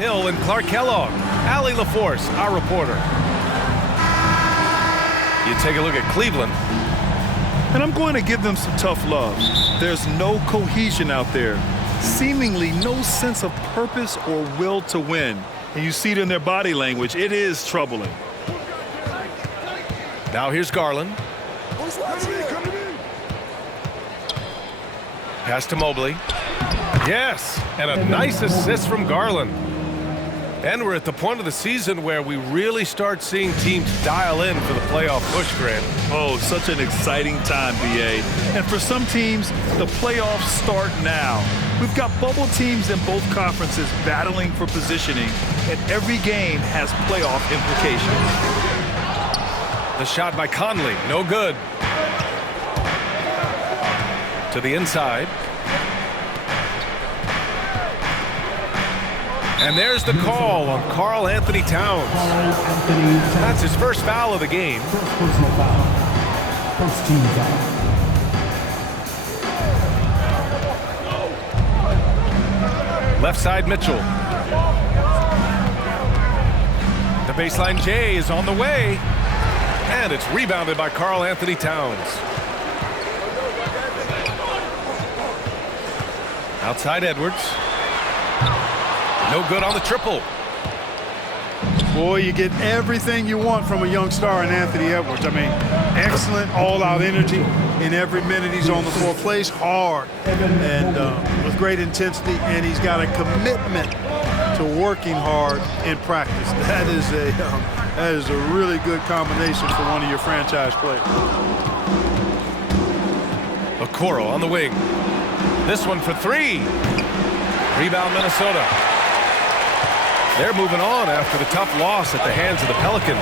Hill and Clark Kellogg. Allie LaForce, our reporter. You take a look at Cleveland. And I'm going to give them some tough love. There's no cohesion out there. Seemingly no sense of purpose or will to win. And you see it in their body language. It is troubling. Now here's Garland. Pass to Mobley. Yes, and a nice assist from Garland. And we're at the point of the season where we really start seeing teams dial in for the playoff push, Grant. Oh, such an exciting time, BA. And for some teams, the playoffs start now. We've got bubble teams in both conferences battling for positioning, and every game has playoff implications. The shot by Conley, no good. To the inside. And there's the call on Karl Anthony Towns. That's his first foul of the game. First personal foul. First team foul. Left side Mitchell. The baseline J is on the way. And it's rebounded by Karl Anthony Towns. Outside Edwards. No good on the triple. Boy, you get everything you want from a young star in Anthony Edwards. I mean, excellent all-out energy in every minute he's on the floor. Plays hard and with great intensity, and he's got a commitment to working hard in practice. That is a really good combination for one of your franchise players. Okoro on the wing. This one for three. Rebound Minnesota. They're moving on after the tough loss at the hands of the Pelicans.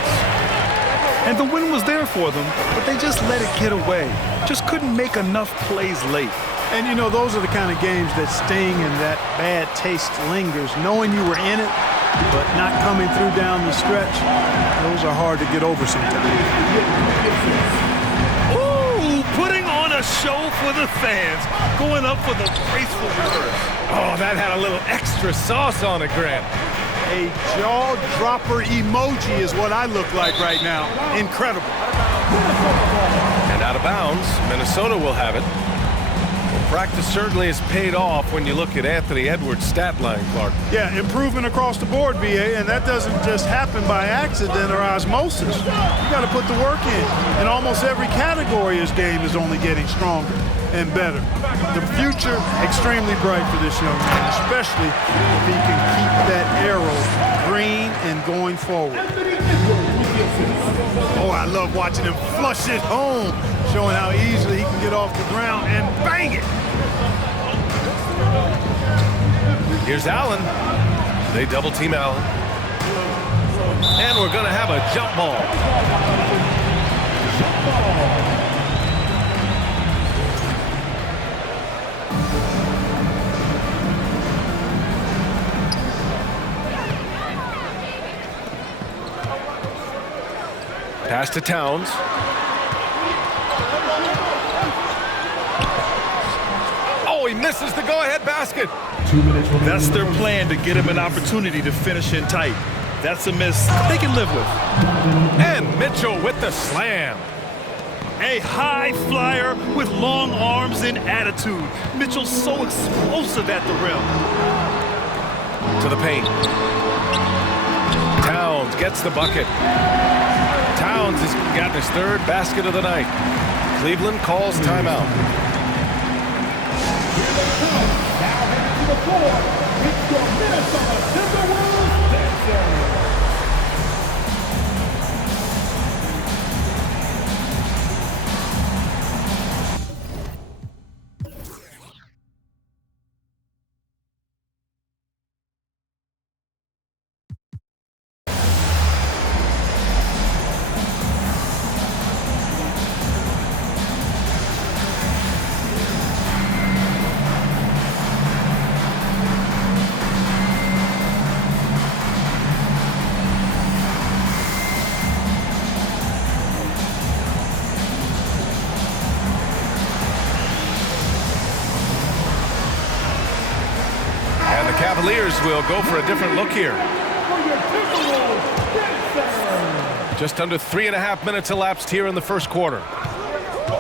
And the win was there for them, but they just let it get away. Just couldn't make enough plays late. And, you know, those are the kind of games that sting and that bad taste lingers. Knowing you were in it, but not coming through down the stretch, those are hard to get over sometimes. Ooh, putting on a show for the fans, going up for the graceful reverse. Oh, that had a little extra sauce on it, Grant. A jaw-dropper emoji is what I look like right now. Incredible. And out of bounds, Minnesota will have it. Well, practice certainly has paid off when you look at Anthony Edwards' stat line, Clark. Yeah, improvement across the board, BA, and that doesn't just happen by accident or osmosis. You got to put the work in. In almost every category, his game is only getting stronger and better. The future, extremely bright for this young man, especially if he can keep that arrow green and going forward. Oh, I love watching him flush it home, showing how easily he can get off the ground and bang it. Here's Allen. They double team Allen. And we're going to have a jump ball. Pass to Towns. Oh, he misses the go-ahead basket. 2 minutes remaining. That's their plan, to get him an opportunity to finish in tight. That's a miss they can live with. And Mitchell with the slam. A high flyer with long arms and attitude. Mitchell's so explosive at the rim. To the paint. Towns gets the bucket. Towns has gotten his third basket of the night. Cleveland calls timeout. Now headed to the floor. It's your Minnesota Timberwolves dancer. we'll go for a different look here. Just under 3.5 minutes elapsed here in the first quarter.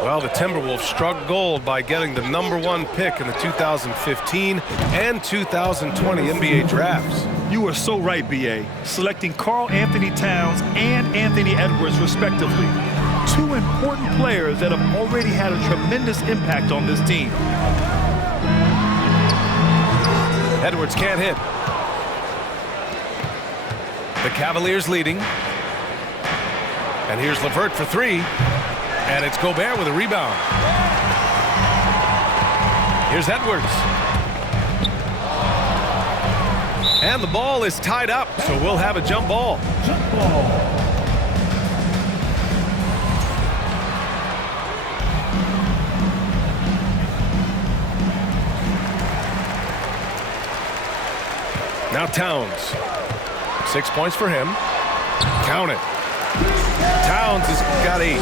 Well, the Timberwolves struck gold by getting the #1 pick in the 2015 and 2020 NBA drafts. You are so right, B.A. Selecting Karl Anthony Towns and Anthony Edwards, respectively. Two important players that have already had a tremendous impact on this team. Edwards can't hit. The Cavaliers leading. And here's LeVert for three. And it's Gobert with a rebound. Here's Edwards. And the ball is tied up, so we'll have a jump ball. Jump ball. Now Towns. 6 points for him. Count it. Towns has got 8.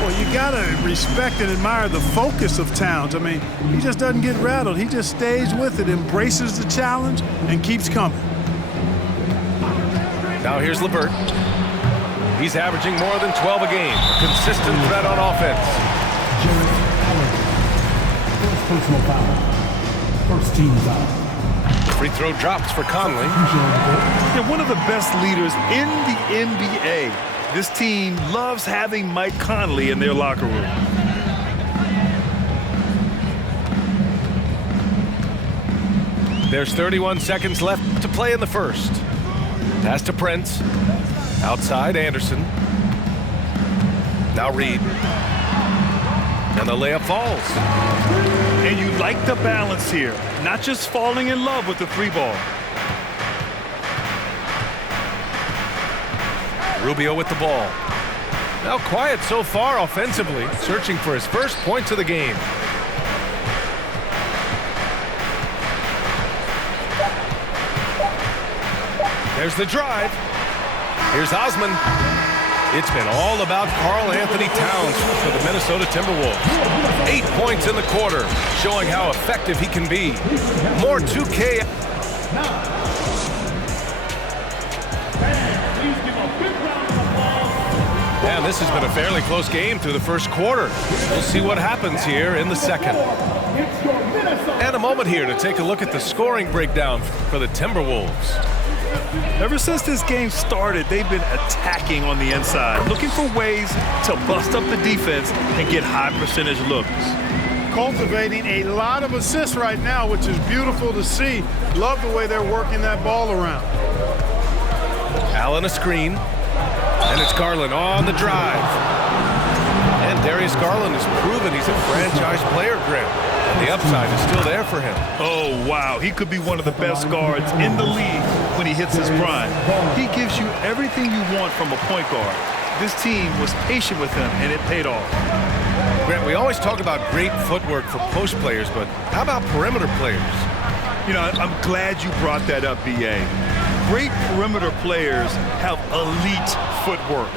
Well, you got to respect and admire the focus of Towns. I mean, he just doesn't get rattled. He just stays with it, embraces the challenge, and keeps coming. Now here's LeVert. He's averaging more than 12 a game. A consistent threat on offense. First personal foul. First team foul. Free throw drops for Conley. They're one of the best leaders in the NBA. This team loves having Mike Conley in their locker room. There's 31 seconds left to play in the first. Pass to Prince. Outside Anderson. Now Reed. And the layup falls. And you like the balance here. Not just falling in love with the three ball. Rubio with the ball. Now quiet so far offensively, searching for his first points of the game. There's the drive. Here's Osman. It's been all about Karl Anthony Towns for the Minnesota Timberwolves. 8 points in the quarter, showing how effective he can be. More 2K. And this has been a fairly close game through the first quarter. We'll see what happens here in the second. And a moment here to take a look at the scoring breakdown for the Timberwolves. Ever since this game started, they've been attacking on the inside, looking for ways to bust up the defense and get high percentage looks. Cultivating a lot of assists right now, which is beautiful to see. Love the way they're working that ball around. Allen a screen. And it's Garland on the drive. And Darius Garland has proven he's a franchise player, Grant. And the upside is still there for him. Oh, wow. He could be one of the best guards in the league when he hits his prime. He gives you everything you want from a point guard. This team was patient with him, and it paid off. Grant, we always talk about great footwork for post players, but how about perimeter players? You know, I'm glad you brought that up, B.A. Great perimeter players have elite footwork.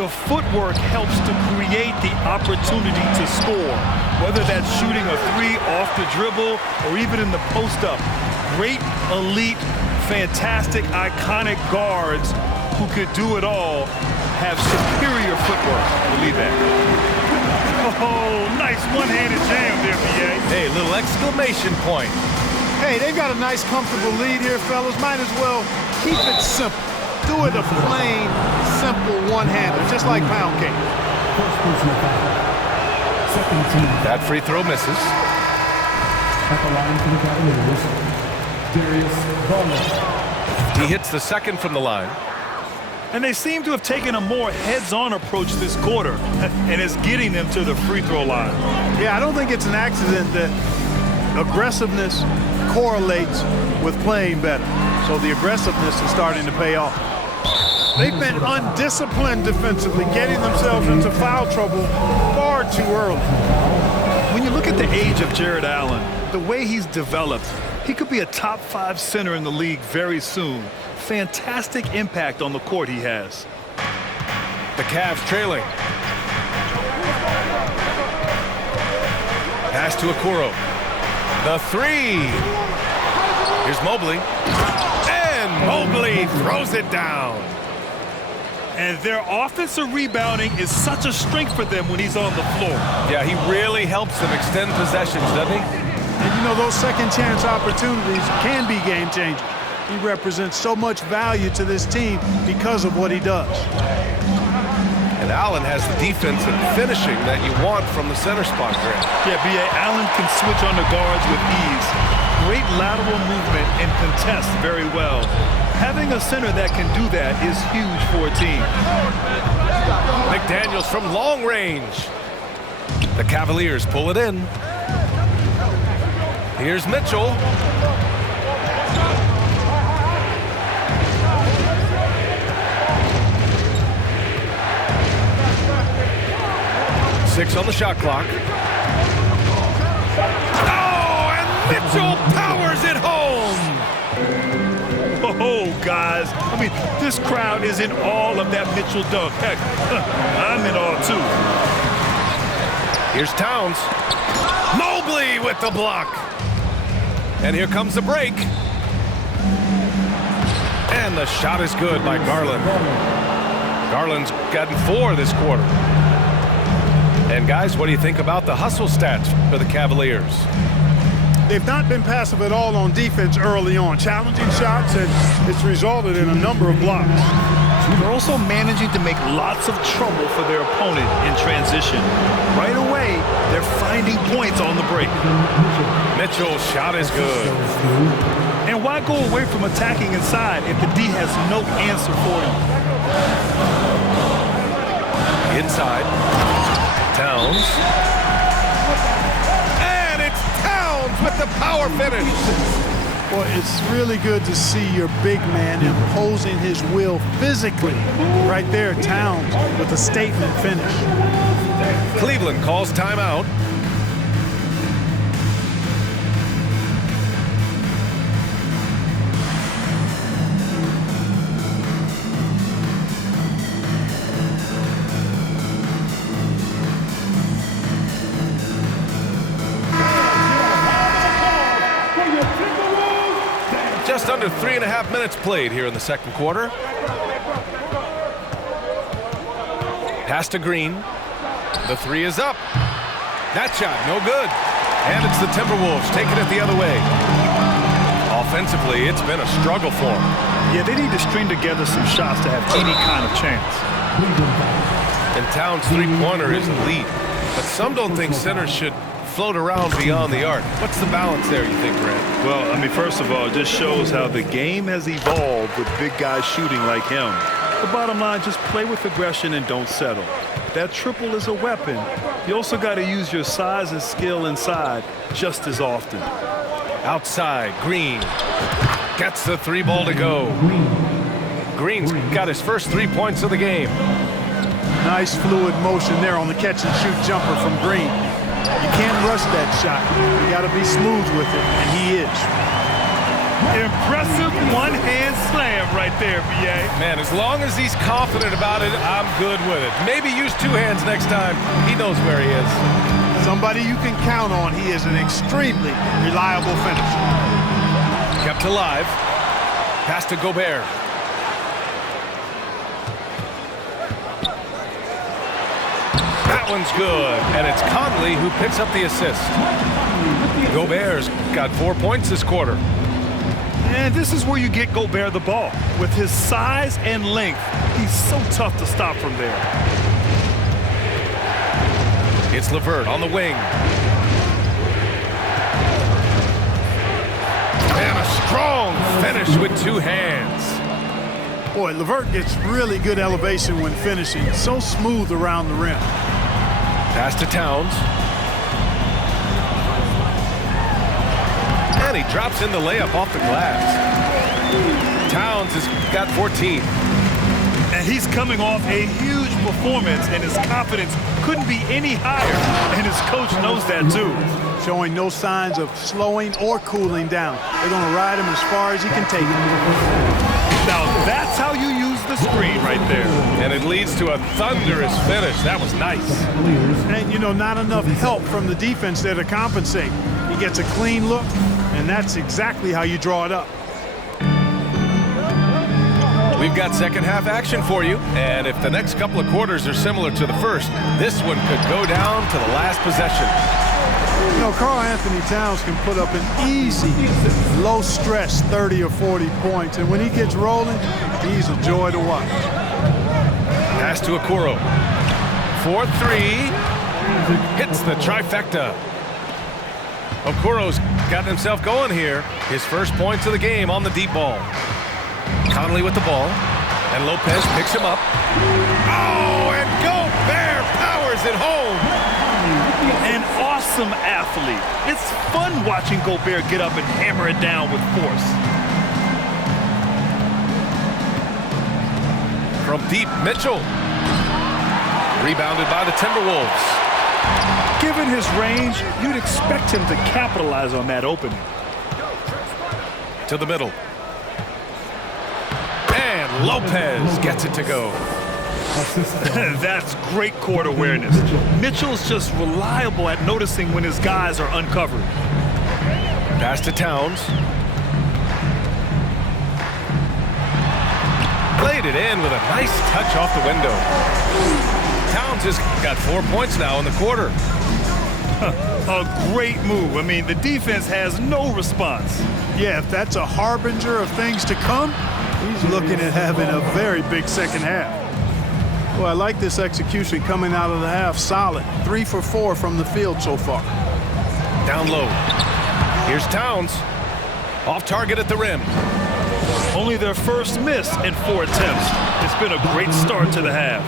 The footwork helps to create the opportunity to score, whether that's shooting a three off the dribble or even in the post-up. Great, elite, fantastic, iconic guards who could do it all have superior footwork. Believe that. Oh, nice one-handed jam there, B.A. Hey, little exclamation point. Hey, they've got a nice, comfortable lead here, fellas. Might as well keep it simple. Do it a plain, simple one-hander, just like pound cake. First personal foul. Second team. That free throw misses. At the line for the Cavaliers, Darius Garland. He hits the second from the line. And they seem to have taken a more heads-on approach this quarter, and it's getting them to the free throw line. Yeah, I don't think it's an accident that aggressiveness correlates with playing better. So the aggressiveness is starting to pay off. They've been undisciplined defensively, getting themselves into foul trouble far too early. When you look at the age of Jared Allen, the way he's developed, he could be a top 5 center in the league very soon. Fantastic impact on the court he has. The Cavs trailing. Pass to Okoro. The three. Here's Mobley. And Mobley throws it down. And their offensive rebounding is such a strength for them when he's on the floor. Yeah, he really helps them extend possessions, doesn't he? And you know, those second chance opportunities can be game changers. He represents so much value to this team because of what he does. And Allen has the defense and finishing that you want from the center spot, Grant. Yeah, B.A. Allen can switch on the guards with ease. Great lateral movement and contests very well. Having a center that can do that is huge for a team. McDaniels from long range. The Cavaliers pull it in. Here's Mitchell. Six on the shot clock. Oh, and Mitchell powers it home. Oh, guys. I mean, this crowd is in awe of that Mitchell dunk. Heck, I'm in awe, too. Here's Towns. Mobley with the block. And here comes the break. And the shot is good by Garland. Garland's gotten 4 this quarter. And guys, what do you think about the hustle stats for the Cavaliers? They've not been passive at all on defense early on. Challenging shots, and it's resulted in a number of blocks. They're also managing to make lots of trouble for their opponent in transition. Right away, they're finding points on the break. Mitchell's shot is good. And why go away from attacking inside if the D has no answer for you? Inside. Towns. And it's Towns with the power finish. Well, it's really good to see your big man imposing his will physically. Right there, Towns with a statement finish. Cleveland calls timeout. Just under 3.5 minutes played here in the second quarter. Pass to Green. The 3 is up. That shot, no good. And it's the Timberwolves taking it the other way. Offensively, it's been a struggle for them. Yeah, they need to string together some shots to have any kind of chance. And Towns' three-pointer is elite. But some don't think centers should float around beyond the arc. What's the balance there, you think, Grant? Well, I mean, first of all, it just shows how the game has evolved with big guys shooting like him. The bottom line, just play with aggression and don't settle. That triple is a weapon. You also got to use your size and skill inside just as often. Outside, Green gets the 3 ball to go. Green's got his first 3 points of the game. Nice fluid motion there on the catch-and-shoot jumper from Green. You can't rush that shot. You got to be smooth with it, and he is. Impressive one-hand slam right there, B.A. Man, as long as he's confident about it, I'm good with it. Maybe use 2 hands next time. He knows where he is. Somebody you can count on. He is an extremely reliable finisher. Kept alive. Pass to Gobert. That one's good, and it's Conley who picks up the assist. Gobert's got 4 points this quarter. And this is where you get Gobert the ball. With his size and length, he's so tough to stop from there. It's LeVert on the wing. And a strong finish with 2 hands. Boy, LeVert gets really good elevation when finishing. So smooth around the rim. Pass to Towns. And he drops in the layup off the glass. Towns has got 14. And he's coming off a huge performance, and his confidence couldn't be any higher. And his coach knows that, too. Showing no signs of slowing or cooling down. They're going to ride him as far as he can take him. Now, that's how you use the screen right there. And it leads to a thunderous finish. That was nice. And, you know, not enough help from the defense there to compensate. He gets a clean look, and that's exactly how you draw it up. We've got second half action for you, and if the next couple of quarters are similar to the first, this one could go down to the last possession. You know, Karl Anthony Towns can put up an easy, low-stress 30 or 40 points, and when he gets rolling, he's a joy to watch. Pass to Okoro. 4-3. Hits the trifecta. Okoro's got himself going here. His first points of the game on the deep ball. Conley with the ball, and Lopez picks him up. Oh, and Gobert powers it home. An awesome athlete. It's fun watching Gobert get up and hammer it down with force. From deep, Mitchell. Rebounded by the Timberwolves. Given his range, you'd expect him to capitalize on that opening. To the middle. And Lopez gets it to go. That's great court awareness. Mitchell's just reliable at noticing when his guys are uncovered. Pass to Towns. Played it in with a nice touch off the window. Towns has got 4 points now in the quarter. A great move. I mean, the defense has no response. Yeah, if that's a harbinger of things to come, he's looking at having a very big second half. Well, I like this execution coming out of the half solid. 3 for 4 from the field so far. Down low. Here's Towns. Off target at the rim. Only their first miss in 4 attempts. It's been a great start to the half.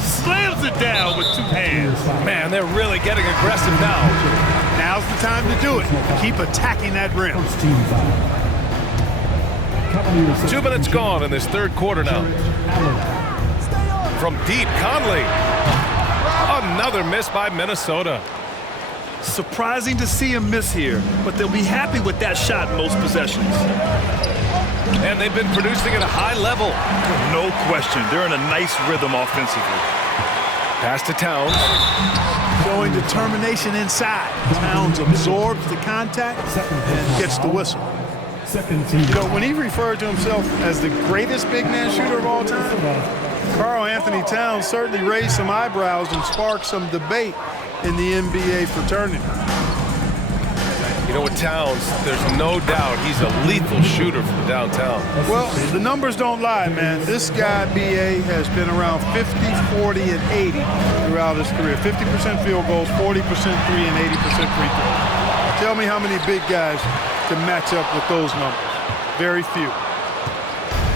Slams it down with 2 hands. Man, they're really getting aggressive now. Now's the time to do it. Keep attacking that rim. 2 minutes gone in this third quarter now. From deep, Conley. Another miss by Minnesota. Surprising to see him miss here, but they'll be happy with that shot in most possessions. And they've been producing at a high level. No question. They're in a nice rhythm offensively. Pass to Towns. Showing determination inside. Towns absorbs the contact and gets the whistle. You know, when he referred to himself as the greatest big man shooter of all time, Karl Anthony Towns certainly raised some eyebrows and sparked some debate in the NBA fraternity. You know, with Towns, there's no doubt he's a lethal shooter from downtown. Well, the numbers don't lie, man. This guy, B.A., has been around 50, 40, and 80 throughout his career. 50% field goals, 40% three, and 80% free throws. Tell me how many big guys can match up with those numbers. Very few.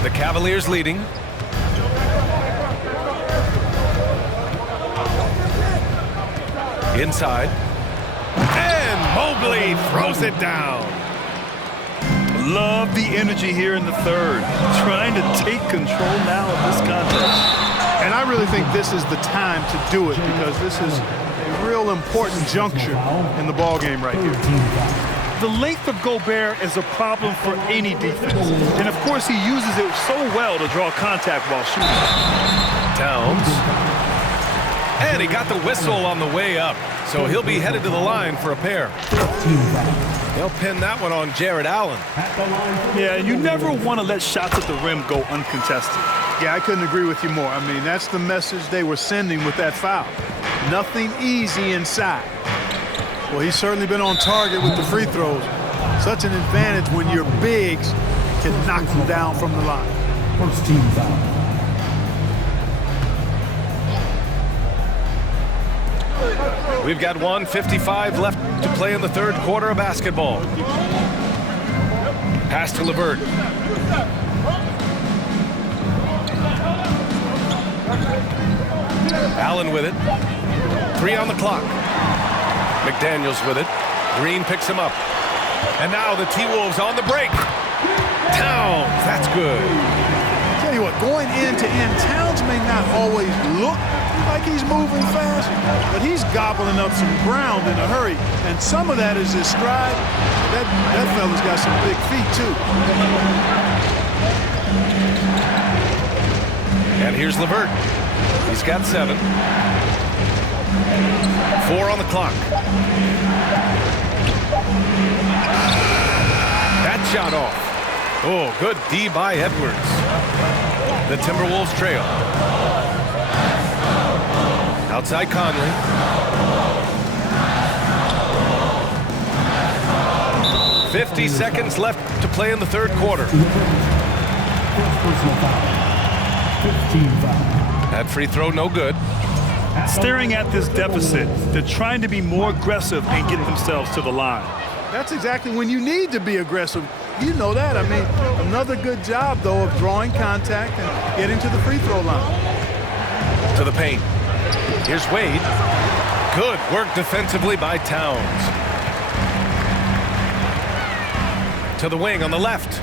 The Cavaliers leading. Inside. And Mobley throws it down. Love the energy here in the third. Trying to take control now of this contest. And I really think this is the time to do it because this is a real important juncture in the ballgame right here. The length of Gobert is a problem for any defense. And, of course, he uses it so well to draw contact while shooting. Towns. And he got the whistle on the way up, so he'll be headed to the line for a pair. They'll pin that one on Jared Allen. Yeah, and you never want to let shots at the rim go uncontested. Yeah, I couldn't agree with you more. I mean, that's the message they were sending with that foul. Nothing easy inside. Well, he's certainly been on target with the free throws. Such an advantage when your bigs can knock them down from the line. First team foul. We've got 1:55 left to play in the third quarter of basketball. Pass to LeVert. Allen with it. 3 on the clock. McDaniels with it. Green picks him up. And now the T-Wolves on the break. Towns, that's good. Tell you what, going end to end, Towns may not always look like he's moving fast, but he's gobbling up some ground in a hurry. And some of that is his stride. That fella's got some big feet, too. And here's LeVert. He's got 7. 4 on the clock. shot off. Oh, good D by Edwards. The Timberwolves trail. Outside Conley. "50 seconds left to play in the third quarter." That free throw no good. Staring at this deficit, they're trying to be more aggressive and get themselves to the line. That's exactly when you need to be aggressive. You know that. I mean, another good job, though, of drawing contact and getting to the free throw line. To the paint. Here's Wade. Good work defensively by Towns. To the wing on the left.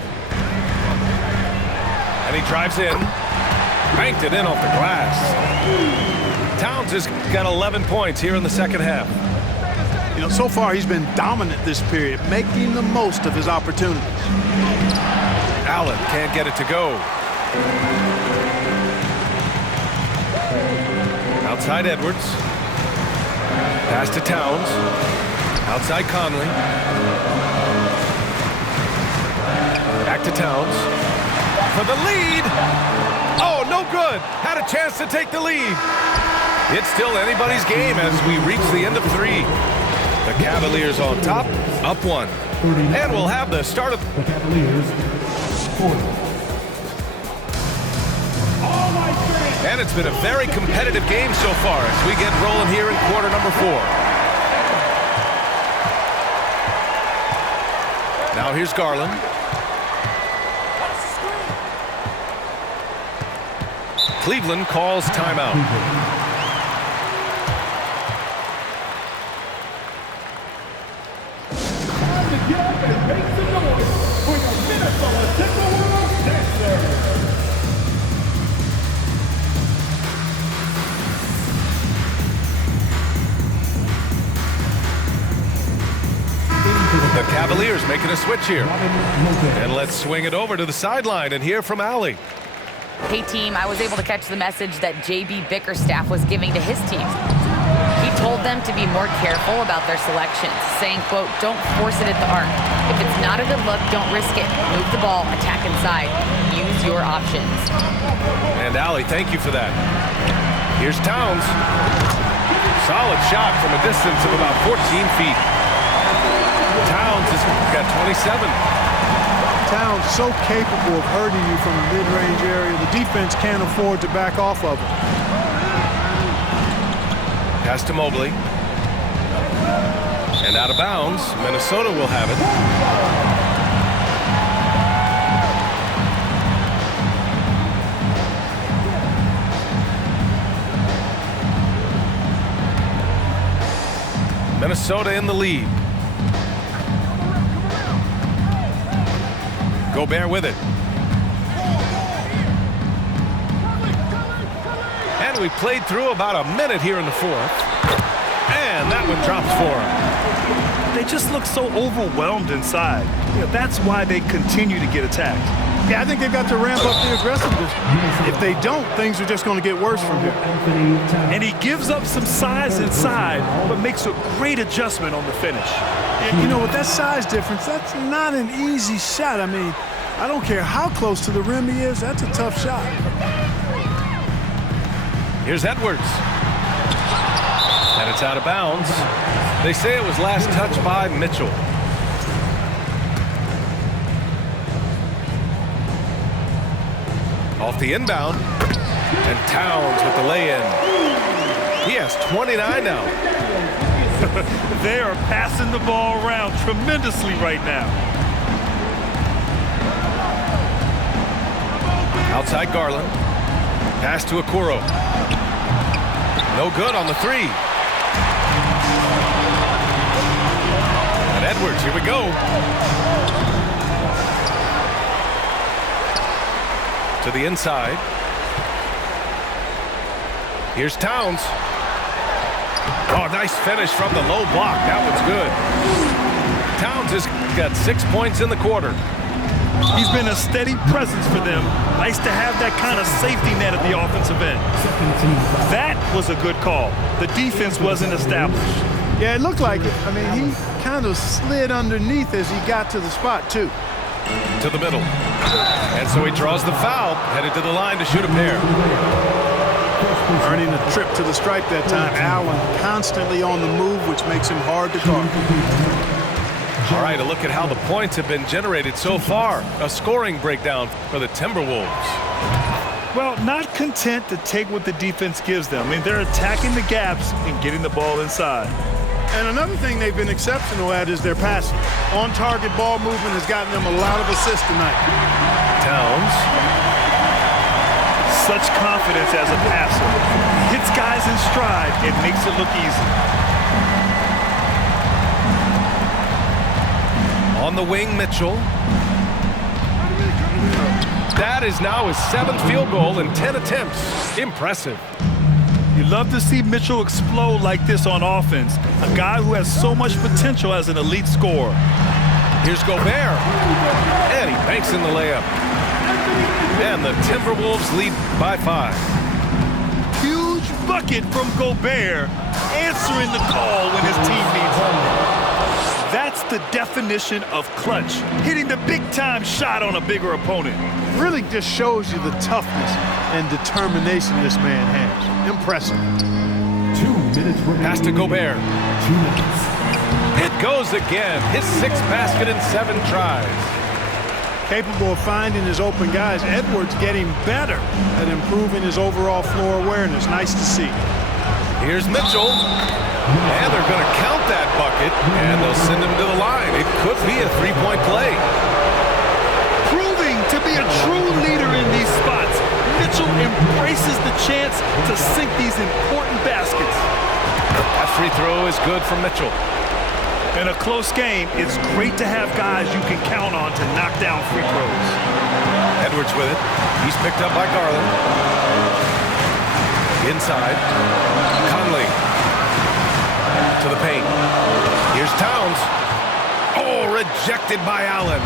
And he drives in. Banked it in off the glass. Towns has got 11 points here in the second half. You know, so far he's been dominant this period, making the most of his opportunities. Allen can't get it to go. Outside Edwards. Pass to Towns. Outside Conley. Back to Towns. For the lead. Oh, no good. Had a chance to take the lead. It's still anybody's game as we reach the end of 3. The Cavaliers on top, up 1. And we'll have the start of The Cavaliers, 40. And it's been a very competitive game so far as we get rolling here in quarter number 4. Now here's Garland. Cleveland calls timeout. Time to get up and make some noise for the Minnesota Timberwolves Dancers. The Cavaliers making a switch here. And let's swing it over to the sideline and hear from Allie. Hey team, I was able to catch the message that J.B. Bickerstaff was giving to his team. He told them to be more careful about their selections, saying, quote, "Don't force it at the arc. If it's not a good look, don't risk it. Move the ball, attack inside. Use your options." And Allie, thank you for that. Here's Towns. Solid shot from a distance of about 14 feet. Towns has got 27. Towns so capable of hurting you from the mid-range area. The defense can't afford to back off of it. Pass to Mobley. And out of bounds. Minnesota will have it. Minnesota in the lead. Gobert with it. And we played through about a minute here in the 4th. And that one drops for him. They just look so overwhelmed inside. You know, that's why they continue to get attacked. Yeah, I think they've got to ramp up the aggressiveness. If they don't, things are just going to get worse from here. And he gives up some size inside, but makes a great adjustment on the finish. You know, with that size difference, that's not an easy shot. I mean, I don't care how close to the rim he is, that's a tough shot. Here's Edwards. And it's out of bounds. They say it was last touched by Mitchell. Off the inbound. And Towns with the lay-in. He has 29 now. They are passing the ball around tremendously right now. Outside Garland. Pass to Okoro. No good on the 3. And Edwards, here we go. To the inside. Here's Towns. Oh, nice finish from the low block. That one's good. Towns has got 6 points in the quarter. He's been a steady presence for them. Nice to have that kind of safety net at the offensive end. That was a good call. The defense wasn't established. Yeah, it looked like it. I mean, he kind of slid underneath as he got to the spot, too. To the middle. And so he draws the foul, headed to the line to shoot a pair. Earning a trip to the stripe that time. Allen constantly on the move, which makes him hard to guard. All right, a look at how the points have been generated so far. A scoring breakdown for the Timberwolves. Well, not content to take what the defense gives them. I mean, they're attacking the gaps and getting the ball inside. And another thing they've been exceptional at is their passing. On-target ball movement has gotten them a lot of assists tonight. Towns. Such confidence as a passer. He hits guys in stride and makes it look easy. On the wing, Mitchell. That is now his 7th field goal in 10 attempts. Impressive. You love to see Mitchell explode like this on offense. A guy who has so much potential as an elite scorer. Here's Gobert. And he banks in the layup. And the Timberwolves lead by 5. Huge bucket from Gobert, answering the call when his team needs him. That's the definition of clutch, hitting the big-time shot on a bigger opponent. Really just shows you the toughness and determination this man has. Impressive. 2 minutes remaining. Pass to Gobert. 2 minutes. It goes again. His 6th basket in 7 tries. Capable of finding his open guys. Edwards getting better at improving his overall floor awareness. Nice to see. Here's Mitchell. And they're going to count that bucket, and they'll send him to the line. It could be a 3-point play. Proving to be a true leader in these spots, Mitchell embraces the chance to sink these important baskets. That free throw is good for Mitchell. In a close game, it's great to have guys you can count on to knock down free throws. Edwards with it. He's picked up by Garland. Inside. Conley. To the paint. Here's Towns. Oh, rejected by Allen.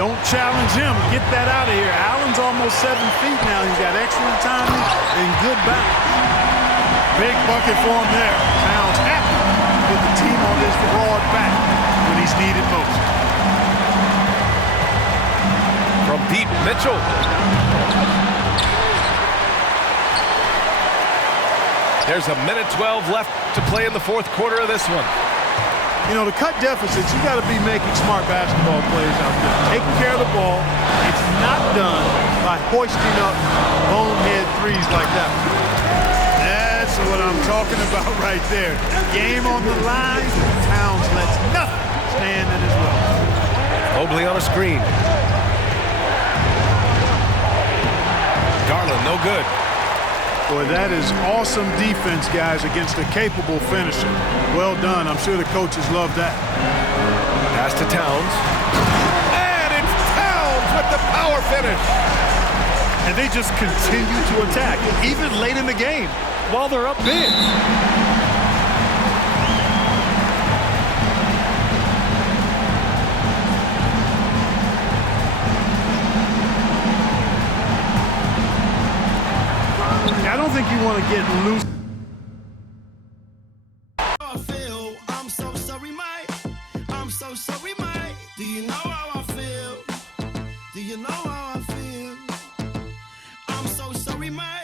Don't challenge him. Get that out of here. Allen's almost 7 feet now. He's got excellent timing and good bounce. Big bucket for him there. Towns happy with the team on his broad back when he's needed most. From deep, Mitchell. There's a minute 12 left to play in the 4th quarter of this one. You know, to cut deficits, you got to be making smart basketball plays out there. Taking care of the ball. It's not done by hoisting up bonehead threes like that. That's what I'm talking about right there. Game on the line. Towns lets nothing stand in his way. Mobley on a screen. Garland, no good. Boy, that is awesome defense, guys, against a capable finisher. Well done. I'm sure the coaches love that. Pass to Towns. And it's Towns with the power finish. And they just continue to attack, even late in the game, while they're up big. I don't think you want to get loose.